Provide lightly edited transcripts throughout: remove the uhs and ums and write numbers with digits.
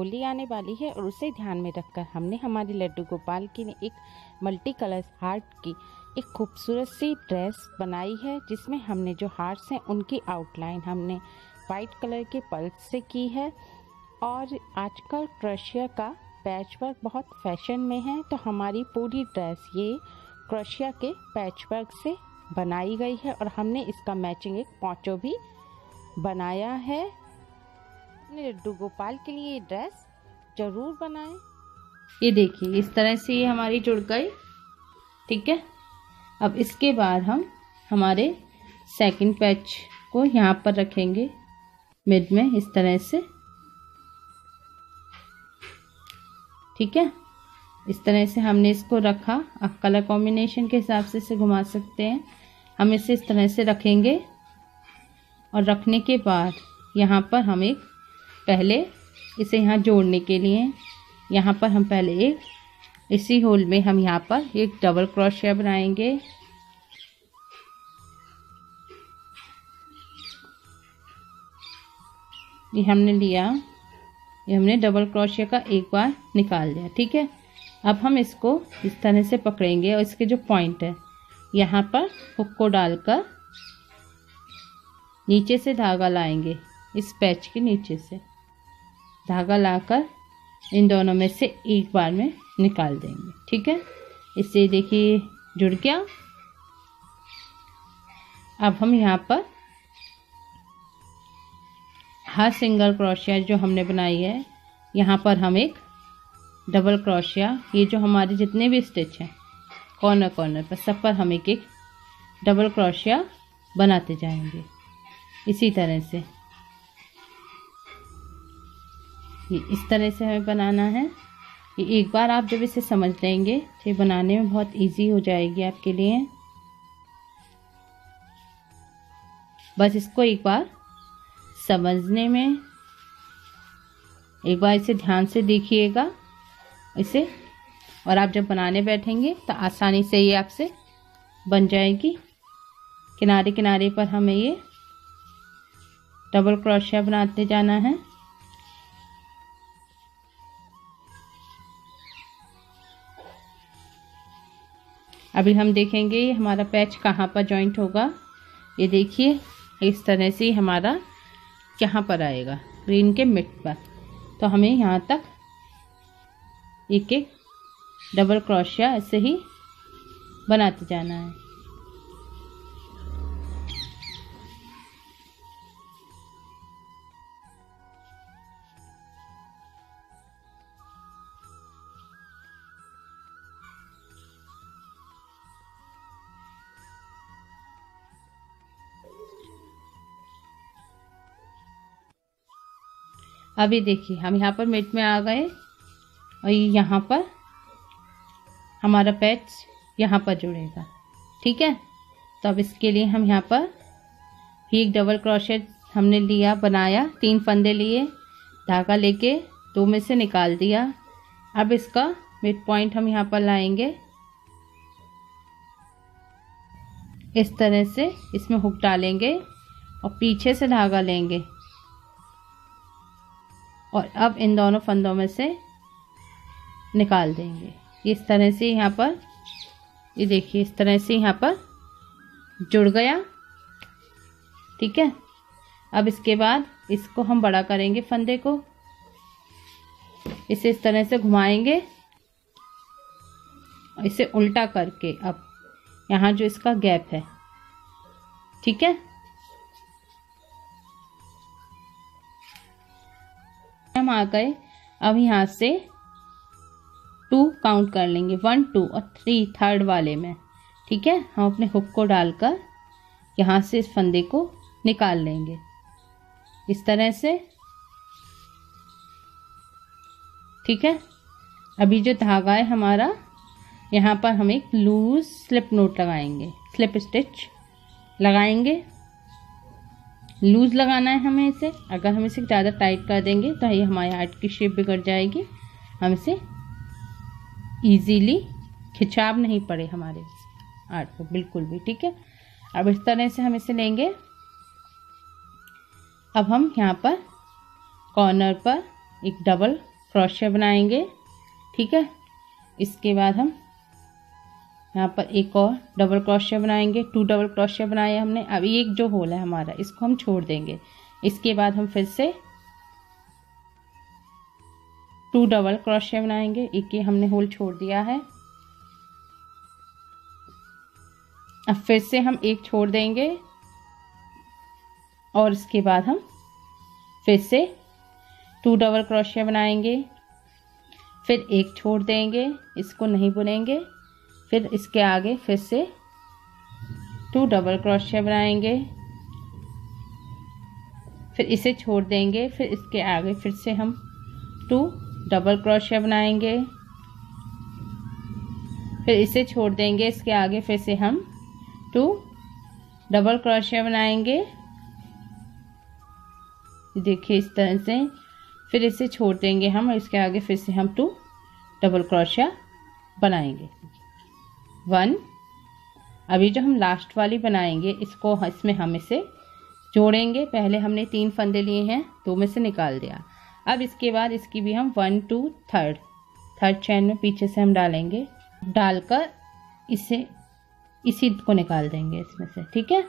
होली आने वाली है और उसे ध्यान में रखकर हमने हमारे लड्डू गोपाल के लिए एक मल्टी कलर हार्ट की एक खूबसूरत सी ड्रेस बनाई है, जिसमें हमने जो हार्ट्स हैं उनकी आउटलाइन हमने वाइट कलर के पल्स से की है। और आजकल क्रोशिया का पैचवर्क बहुत फैशन में है, तो हमारी पूरी ड्रेस ये क्रोशिया के पैचवर्क से बनाई गई है और हमने इसका मैचिंग एक पोंचो भी बनाया है। अपने लड्डू गोपाल के लिए ये ड्रेस जरूर बनाएं। ये देखिए इस तरह से ये हमारी जुड़ गई। ठीक है, अब इसके बाद हम हमारे सेकंड पैच को यहाँ पर रखेंगे मिड में इस तरह से। ठीक है, इस तरह से हमने इसको रखा। आप कलर कॉम्बिनेशन के हिसाब से इसे घुमा सकते हैं। हम इसे इस तरह से रखेंगे और रखने के बाद यहाँ पर हम एक पहले इसे यहाँ जोड़ने के लिए यहाँ पर हम पहले एक इसी होल में हम यहाँ पर एक डबल क्रोशिया बनाएंगे। ये हमने लिया, ये हमने डबल क्रोशिया का एक बार निकाल लिया। ठीक है, अब हम इसको इस तरह से पकड़ेंगे और इसके जो पॉइंट है यहाँ पर हुक को डालकर नीचे से धागा लाएंगे। इस पैच के नीचे से धागा लाकर इन दोनों में से एक बार में निकाल देंगे। ठीक है, इससे देखिए जुड़ गया। अब हम यहाँ पर हर सिंगल क्रोशिया जो हमने बनाई है यहाँ पर हम एक डबल क्रोशिया, ये जो हमारे जितने भी स्टिच हैं कॉर्नर कॉर्नर पर सब पर हम एक एक डबल क्रोशिया बनाते जाएंगे इसी तरह से। ये इस तरह से हमें बनाना है। ये एक बार आप जब इसे समझ लेंगे तो ये बनाने में बहुत इजी हो जाएगी आपके लिए। बस इसको एक बार समझने में, एक बार इसे ध्यान से देखिएगा इसे, और आप जब बनाने बैठेंगे तो आसानी से ये आपसे बन जाएगी। किनारे किनारे पर हमें ये डबल क्रोशिया बनाते जाना है। अभी हम देखेंगे ये हमारा पैच कहाँ पर जॉइंट होगा। ये देखिए इस तरह से हमारा यहाँ पर आएगा ग्रीन के मिड पर, तो हमें यहाँ तक एक एक डबल क्रोशिया ऐसे ही बनाते जाना है। अभी देखिए हम यहाँ पर मिड में आ गए और यहाँ पर हमारा पैच यहाँ पर जुड़ेगा। ठीक है, तो अब इसके लिए हम यहाँ पर भी एक डबल क्रोशेट हमने लिया, बनाया, 3 फंदे लिए, धागा लेके 2 में से निकाल दिया। अब इसका मिड पॉइंट हम यहाँ पर लाएंगे इस तरह से, इसमें हुक डालेंगे और पीछे से धागा लेंगे और अब इन दोनों फंदों में से निकाल देंगे। इस तरह से यहाँ पर ये देखिए इस तरह से यहाँ पर जुड़ गया। ठीक है, अब इसके बाद इसको हम बड़ा करेंगे, फंदे को इसे इस तरह से घुमाएंगे और इसे उल्टा करके अब यहाँ जो इसका गैप है, ठीक है, हम आ गए। अब यहाँ से 2 काउंट कर लेंगे, 1 2 और 3 थर्ड वाले में। ठीक है, हम अपने हुक को डालकर यहाँ से इस फंदे को निकाल लेंगे इस तरह से। ठीक है, अभी जो धागा है हमारा यहाँ पर हम एक लूज स्लिप नोट लगाएंगे, स्लिप स्टिच लगाएंगे। लूज लगाना है हमें इसे, अगर हम इसे ज़्यादा टाइट कर देंगे तो ये हमारे हार्ट की शेप बिगड़ जाएगी। हम इसे इजीली खिंचाव नहीं पड़े हमारे हार्ट को बिल्कुल भी। ठीक है, अब इस तरह से हम इसे लेंगे। अब हम यहाँ पर कॉर्नर पर एक डबल क्रोशे बनाएंगे। ठीक है, इसके बाद हम यहाँ पर एक और डबल क्रोशे बनाएंगे। 2 डबल क्रोशे बनाए हमने। अब एक जो होल है हमारा, इसको हम छोड़ देंगे। इसके बाद हम फिर से 2 डबल क्रोशे बनाएंगे। एक ये हमने होल छोड़ दिया है। अब फिर से हम एक छोड़ देंगे और इसके बाद हम फिर से 2 डबल क्रोशे बनाएंगे। फिर एक छोड़ देंगे, इसको नहीं बुनेंगे। फिर इसके आगे फिर से 2 डबल क्रोशे बनाएंगे। फिर इसे छोड़ देंगे। फिर इसके आगे फिर से हम 2 डबल क्रोशे बनाएंगे। फिर इसे छोड़ देंगे। इसके आगे फिर से हम 2 डबल क्रोशे बनाएंगे। देखिए इस तरह से। फिर इसे छोड़ देंगे हम और इसके आगे फिर से हम 2 डबल क्रोशिया बनाएंगे। 1। अभी जो हम लास्ट वाली बनाएंगे इसको इसमें हम इसे जोड़ेंगे। पहले हमने 3 फंदे लिए हैं, 2 में से निकाल दिया। अब इसके बाद इसकी भी हम 1 2 थर्ड चैन में पीछे से हम डालेंगे। डालकर इसी को निकाल देंगे इसमें से। ठीक है,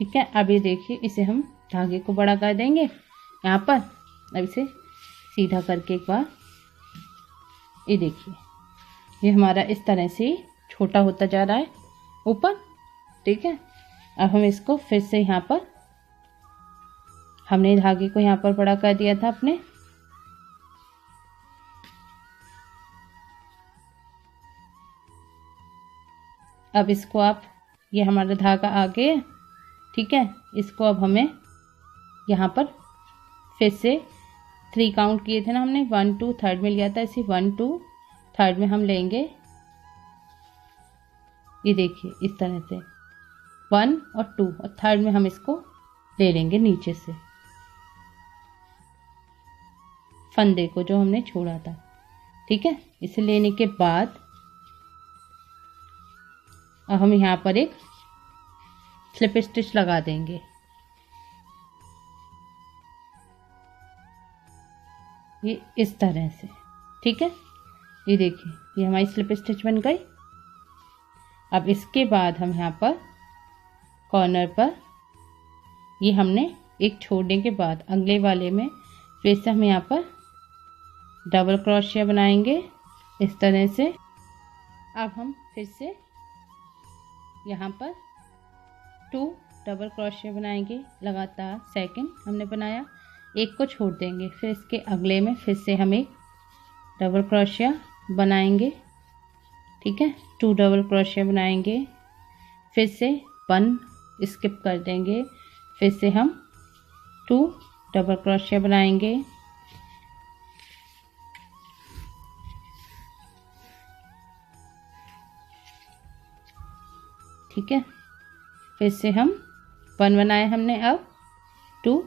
ठीक है। अब ये देखिए, इसे हम धागे को बड़ा कर देंगे यहाँ पर। अब इसे सीधा करके एक बार, ये देखिए ये हमारा इस तरह से छोटा होता जा रहा है ऊपर। ठीक है, अब हम इसको फिर से यहाँ पर, हमने धागे को यहाँ पर बड़ा कर दिया था अपने। अब इसको आप, ये हमारा धागा आ गया। ठीक है, इसको अब हमें यहाँ पर फिर से 3 काउंट किए थे ना हमने, 1 2 थर्ड में लिया था। इसे 1 2 थर्ड में हम लेंगे। ये देखिए इस तरह से 1 और 2 और थर्ड में हम इसको ले लेंगे नीचे से, फंदे को जो हमने छोड़ा था। ठीक है, इसे लेने के बाद अब हम यहाँ पर एक स्लिप स्टिच लगा देंगे। ये इस तरह से। ठीक है, ये देखिए ये हमारी स्लिप स्टिच बन गई। अब इसके बाद हम यहाँ पर कॉर्नर पर, ये हमने एक छोड़ने के बाद अगले वाले में फिर से हम यहाँ पर डबल क्रोशिया बनाएंगे इस तरह से। अब हम फिर से यहाँ पर 2 डबल क्रोशिया बनाएंगे लगातार। सेकंड हमने बनाया, एक को छोड़ देंगे। फिर इसके अगले में फिर से हम एक डबल क्रोशिया बनाएंगे। ठीक है, 2 डबल क्रोशिया बनाएंगे। फिर से 1 स्किप कर देंगे। फिर से हम 2 डबल क्रोशिया बनाएंगे। ठीक है, फिर से हम 1 बनाए हमने। अब 2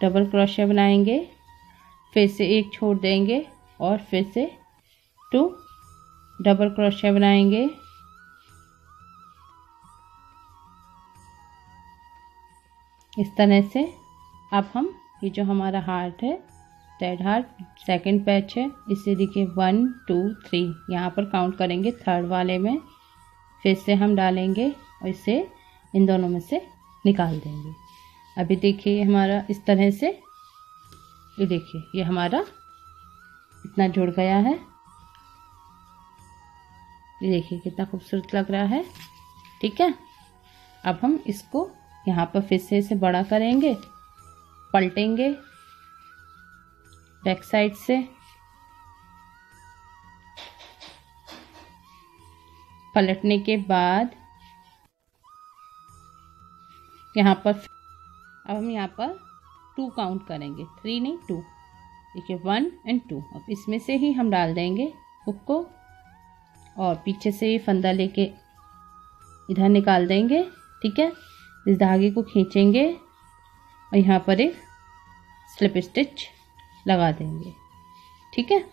डबल क्रोशिया बनाएंगे। फिर से एक छोड़ देंगे और फिर से 2 डबल क्रोशिया बनाएंगे। इस तरह से। अब हम ये जो हमारा हार्ट है, डेड हार्ट, सेकंड पैच है, इसे देखिए 1 2 3 यहाँ पर काउंट करेंगे थर्ड वाले में। फिर से हम डालेंगे और इसे इन दोनों में से निकाल देंगे। अभी देखिए हमारा इस तरह से, ये देखिए ये हमारा इतना जुड़ गया है। ये देखिए कितना खूबसूरत लग रहा है। ठीक है, अब हम इसको यहाँ पर फिर से इसे बड़ा करेंगे, पलटेंगे बैक साइड से। पलटने के बाद यहाँ पर अब हम यहाँ पर 2 काउंट करेंगे, 3 नहीं 2। देखिए 1 और 2। अब इसमें से ही हम डाल देंगे हुक को और पीछे से ये फंदा लेके इधर निकाल देंगे। ठीक है, इस धागे को खींचेंगे और यहाँ पर एक स्लिप स्टिच लगा देंगे। ठीक है,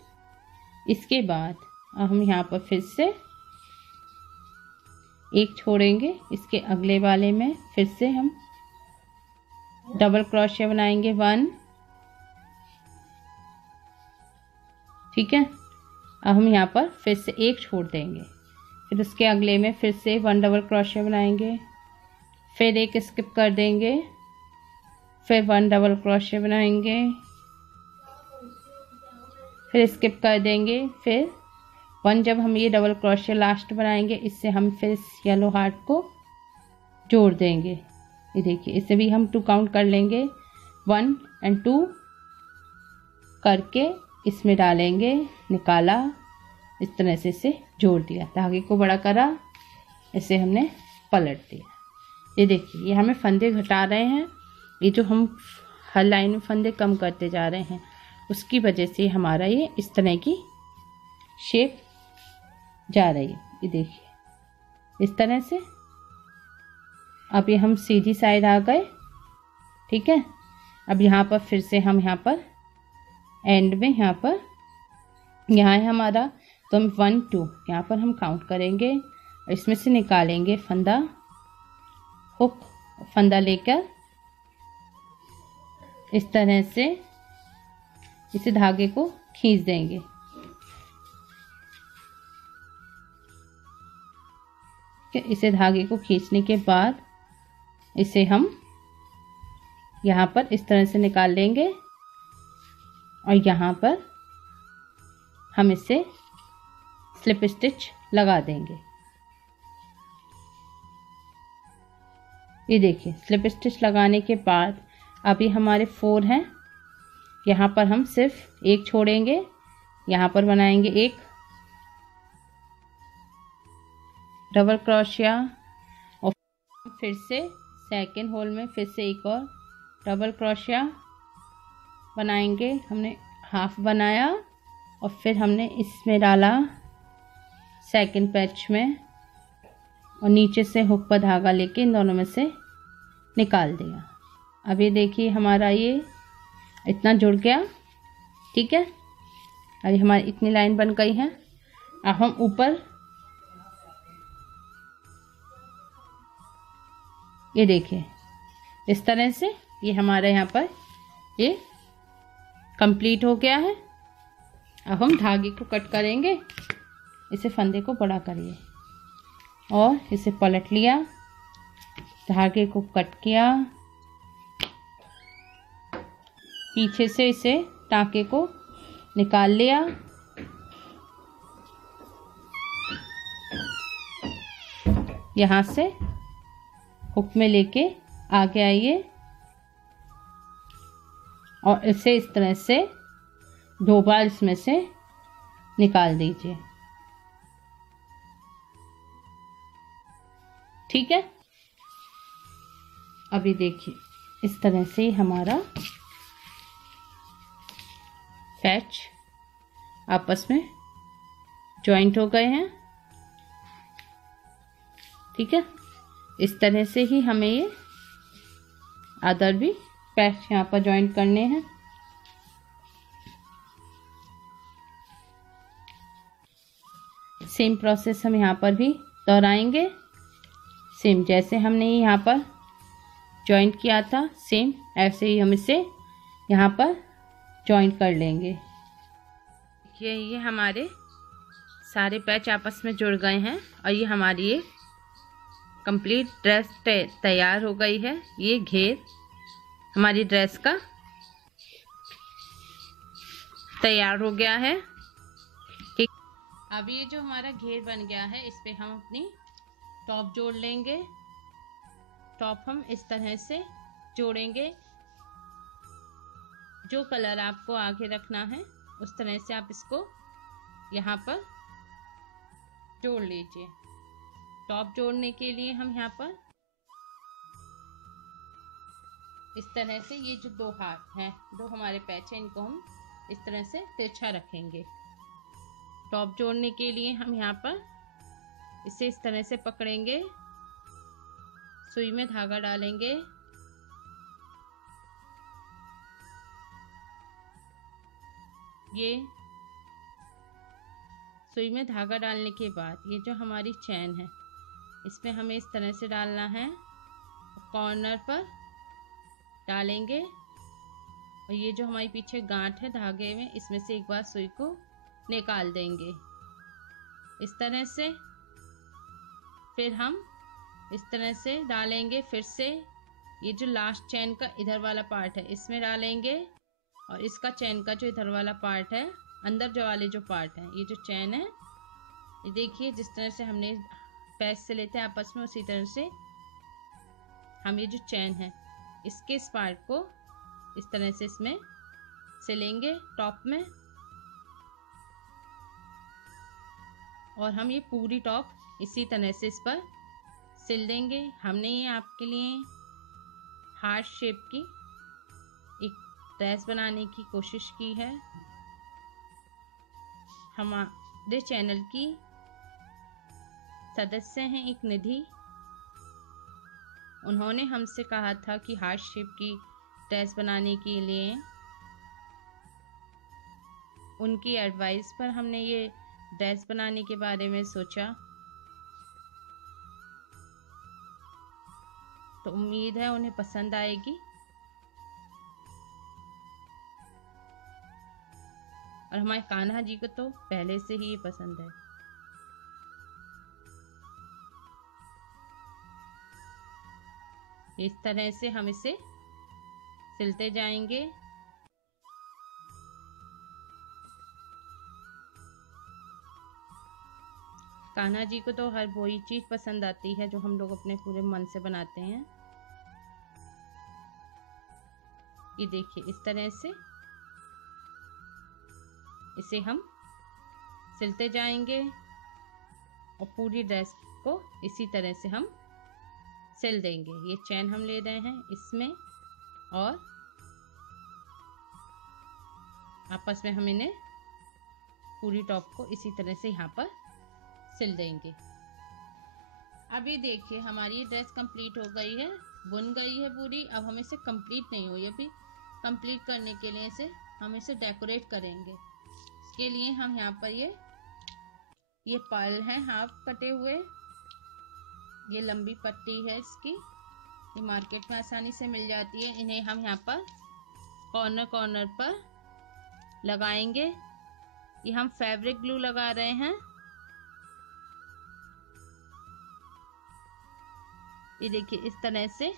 इसके बाद अब हम यहाँ पर फिर से एक छोड़ेंगे। इसके अगले वाले में फिर से हम डबल क्रोशिया बनाएंगे 1, ठीक है। अब हम यहाँ पर फिर से एक छोड़ देंगे, फिर उसके अगले में फिर से 1 डबल क्रोशिया बनाएंगे, फिर एक स्किप कर देंगे, फिर 1 डबल क्रोशिया बनाएंगे, फिर स्किप कर देंगे, फिर 1 जब हम ये डबल क्रोशिया लास्ट बनाएंगे, इससे हम फिर इस येलो हार्ट को जोड़ देंगे। ये देखिए, इसे भी हम 2 काउंट कर लेंगे, 1 और 2 करके इसमें डालेंगे, निकाला, इस तरह से इसे जोड़ दिया, धागे को बड़ा करा, इसे हमने पलट दिया। ये देखिए, ये हमें फंदे घटा रहे हैं, ये जो हम हर लाइन में फंदे कम करते जा रहे हैं उसकी वजह से हमारा ये इस तरह की शेप जा रही है। ये देखिए इस तरह से। अब ये हम सीधी साइड आ गए, ठीक है। अब यहाँ पर फिर से हम यहाँ पर एंड में यहाँ है हमारा, तो हम 1 2 यहाँ पर हम काउंट करेंगे और इसमें से निकालेंगे फंदा, हुक, फंदा लेकर इस तरह से इसे धागे को खींच देंगे। इसे धागे को खींचने के बाद इसे हम यहाँ पर इस तरह से निकाल लेंगे और यहाँ पर हम इसे स्लिप स्टिच लगा देंगे। ये देखिए, स्लिप स्टिच लगाने के बाद अभी हमारे 4 हैं, यहाँ पर हम सिर्फ एक छोड़ेंगे, यहाँ पर बनाएंगे एक डबल क्रोशिया और फिर से सेकेंड होल में फिर से एक और डबल क्रोशिया बनाएंगे। हमने हाफ बनाया और फिर हमने इसमें डाला सेकंड पैच में और नीचे से हुक पर धागा लेके इन दोनों में से निकाल दिया। अब ये देखिए, हमारा ये इतना जुड़ गया, ठीक है। अभी हमारी इतनी लाइन बन गई है। अब हम ऊपर ये देखिए इस तरह से ये हमारे यहाँ पर ये कंप्लीट हो गया है। अब हम धागे को कट करेंगे, इसे फंदे को बड़ा करिए और इसे पलट लिया, धागे को कट किया, पीछे से इसे टाँके को निकाल लिया, यहाँ से हुक में लेके आगे आइए और इसे इस तरह से 2 बार इसमें से निकाल दीजिए, ठीक है। अभी देखिए इस तरह से हमारा पैच आपस में जॉइंट हो गए हैं, ठीक है। इस तरह से ही हमें ये अदर भी पैच यहाँ पर जॉइंट करने हैं। सेम प्रोसेस हम यहाँ पर भी दोहराएंगे, सेम जैसे हमने यहाँ पर जॉइंट किया था सेम ऐसे ही हम इसे यहाँ पर जॉइंट कर लेंगे। ये हमारे सारे पैच आपस में जुड़ गए हैं और ये हमारी ये कंप्लीट ड्रेस तैयार हो गई है। ये घेर हमारी ड्रेस का तैयार हो गया है, ठीक। अब ये जो हमारा घेर बन गया है, इस पे हम अपनी टॉप जोड़ लेंगे। टॉप हम इस तरह से जोड़ेंगे, जो कलर आपको आगे रखना है उस तरह से आप इसको यहाँ पर जोड़ लीजिए। टॉप जोड़ने के लिए हम यहाँ पर इस तरह से ये जो 2 हाथ हैं, 2 हमारे पैच हैं, इनको हम इस तरह से तिरछा रखेंगे। टॉप जोड़ने के लिए हम यहाँ पर इसे इस तरह से पकड़ेंगे, सुई में धागा डालेंगे, ये सुई में धागा डालने के बाद ये जो हमारी चैन है इसमें हमें इस तरह से डालना है, कॉर्नर पर डालेंगे और ये जो हमारी पीछे गांठ है धागे में, इसमें से एक बार सुई को निकाल देंगे इस तरह से। फिर हम इस तरह से डालेंगे। फिर से ये जो लास्ट चेन का इधर वाला पार्ट है इसमें डालेंगे और इसका चेन का जो इधर वाला पार्ट है, अंदर जो वाले जो पार्ट है, ये जो चेन है, ये देखिए जिस तरह से हमने पैच से लेते हैं आपस में, उसी तरह से हम ये जो चेन है इसके इस पार्ट को इस तरह से इसमें सिलेंगे टॉप में, और हम ये पूरी टॉप इसी तरह से इस पर सिल देंगे। हमने ये आपके लिए हार्ट शेप की एक ड्रेस बनाने की कोशिश की है। हमारे चैनल की सदस्य हैं एक निधि, उन्होंने हमसे कहा था कि हार्ट शेप की ड्रेस बनाने के लिए, उनकी एडवाइस पर हमने ये ड्रेस बनाने के बारे में सोचा। तो उम्मीद है उन्हें पसंद आएगी। और हमारे कान्हा जी को तो पहले से ही ये पसंद है। इस तरह से हम इसे सिलते जाएंगे। कान्हा जी को तो हर वही चीज पसंद आती है जो हम लोग अपने पूरे मन से बनाते हैं। ये देखिए इस तरह से इसे हम सिलते जाएंगे और पूरी ड्रेस को इसी तरह से हम सिल देंगे। ये चैन हम ले रहे हैं इसमें, और आपस में हम इन्हें पूरी टॉप को इसी तरह से यहाँ पर सिल देंगे। अभी देखिए हमारी ड्रेस कंप्लीट हो गई है, बुन गई है पूरी। अब हम इसे कंप्लीट नहीं हुई, अभी कंप्लीट करने के लिए हम इसे डेकोरेट करेंगे। इसके लिए हम यहाँ पर ये पर्ल है हाफ कटे हुए, ये लंबी पट्टी है इसकी, ये मार्केट में आसानी से मिल जाती है। इन्हें हम यहाँ पर कॉर्नर कॉर्नर पर लगाएंगे। ये हम फैब्रिक ग्लू लगा रहे हैं। ये देखिए इस तरह से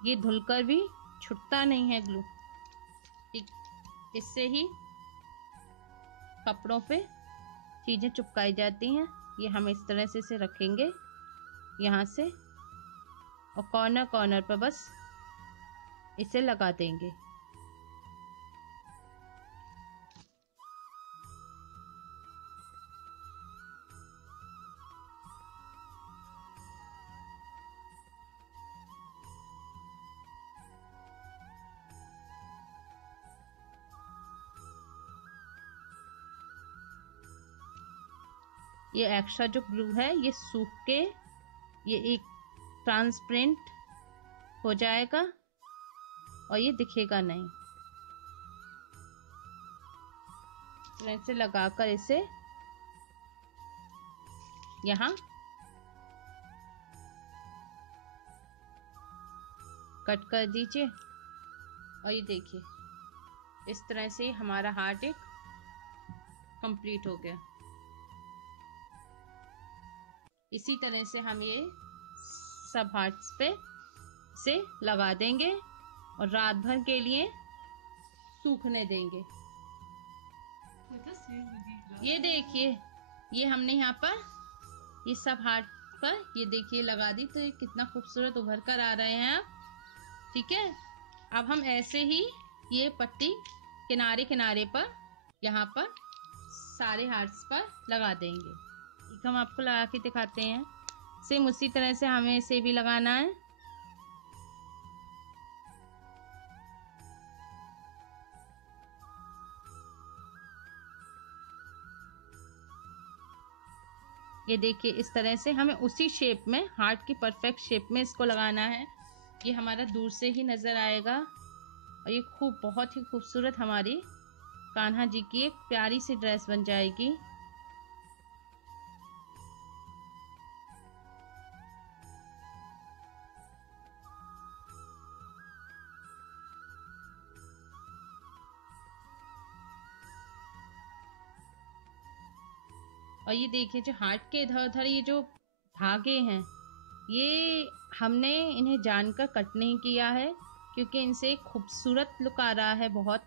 ये धुलकर भी छूटता नहीं है ग्लू। इससे ही कपड़ों पे चीजें चिपकाई जाती हैं। ये हम इस तरह से इसे रखेंगे यहाँ से, और कॉर्नर कॉर्नर पर बस इसे लगा देंगे। ये एक्स्ट्रा जो ग्लू है ये सूख के ये एक ट्रांसपेरेंट हो जाएगा और ये दिखेगा नहीं। ऐसे लगाकर इसे यहाँ कट कर दीजिए, और ये देखिए इस तरह से हमारा हार्ट एक कंप्लीट हो गया। इसी तरह से हम ये सब हार्ट्स पे से लगा देंगे और रात भर के लिए सूखने देंगे। ये देखिए ये हमने यहाँ पर ये सब हार्ट पर ये देखिए लगा दी, तो ये कितना खूबसूरत उभर कर आ रहे हैं आप। ठीक है, अब हम ऐसे ही ये पट्टी किनारे किनारे पर यहाँ पर सारे हार्ट्स पर लगा देंगे। एक हम आपको लगा के दिखाते हैं। सेम उसी तरह से हमें इसे भी लगाना है। ये देखिए इस तरह से हमें उसी शेप में, हार्ट की परफेक्ट शेप में इसको लगाना है। ये हमारा दूर से ही नजर आएगा और ये बहुत ही खूबसूरत हमारी कान्हा जी की एक प्यारी सी ड्रेस बन जाएगी। और ये देखिए जो हार्ट के इधर उधर ये जो धागे हैं, ये हमने इन्हें जानकर कट नहीं किया है, क्योंकि इनसे खूबसूरत लुक आ रहा है बहुत।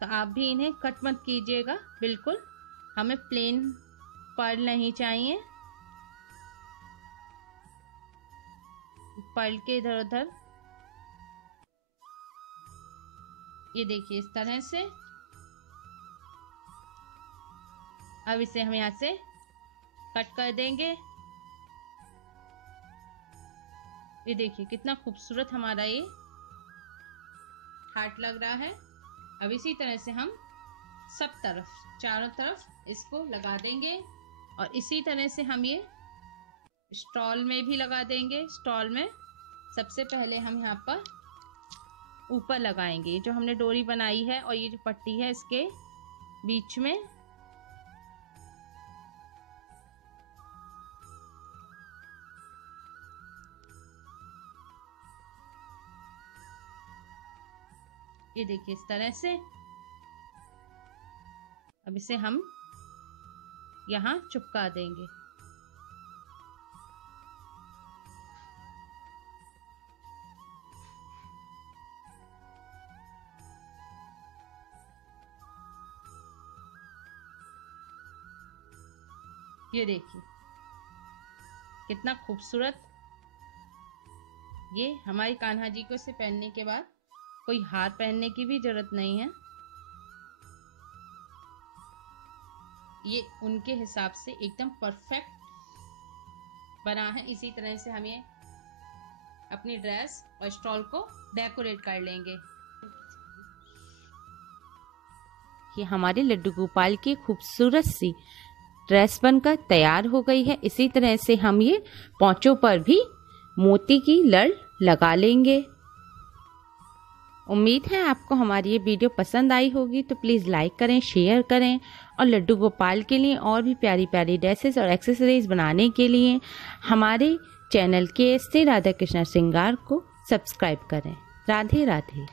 तो आप भी इन्हें कट मत कीजिएगा, बिल्कुल हमें प्लेन पर्ल नहीं चाहिए। पर्ल के इधर उधर ये देखिए इस तरह से। अब इसे हम यहाँ से कट कर देंगे। ये देखिए कितना खूबसूरत हमारा ये हार्ट लग रहा है। अब इसी तरह से हम सब तरफ, चारों तरफ इसको लगा देंगे और इसी तरह से हम ये स्टॉल में भी लगा देंगे। स्टॉल में सबसे पहले हम यहाँ पर ऊपर लगाएंगे, जो हमने डोरी बनाई है और ये जो पट्टी है इसके बीच में। ये देखिए इस तरह से। अब इसे हम यहाँ चिपका देंगे। ये देखिए कितना खूबसूरत। ये हमारे कान्हा जी को इसे पहनने के बाद कोई हार पहनने की भी जरूरत नहीं है, ये उनके हिसाब से एकदम परफेक्ट बना है। इसी तरह से हम ये अपनी ड्रेस और स्टॉल को डेकोरेट कर लेंगे। ये हमारे लड्डू गोपाल की खूबसूरत सी ड्रेस बनकर तैयार हो गई है। इसी तरह से हम ये पोंचों पर भी मोती की लड़ लगा लेंगे। उम्मीद है आपको हमारी ये वीडियो पसंद आई होगी, तो प्लीज़ लाइक करें, शेयर करें और लड्डू गोपाल के लिए और भी प्यारी प्यारी ड्रेसेस और एक्सेसरीज बनाने के लिए हमारे चैनल KST राधा कृष्ण श्रृंगार को सब्सक्राइब करें। राधे राधे।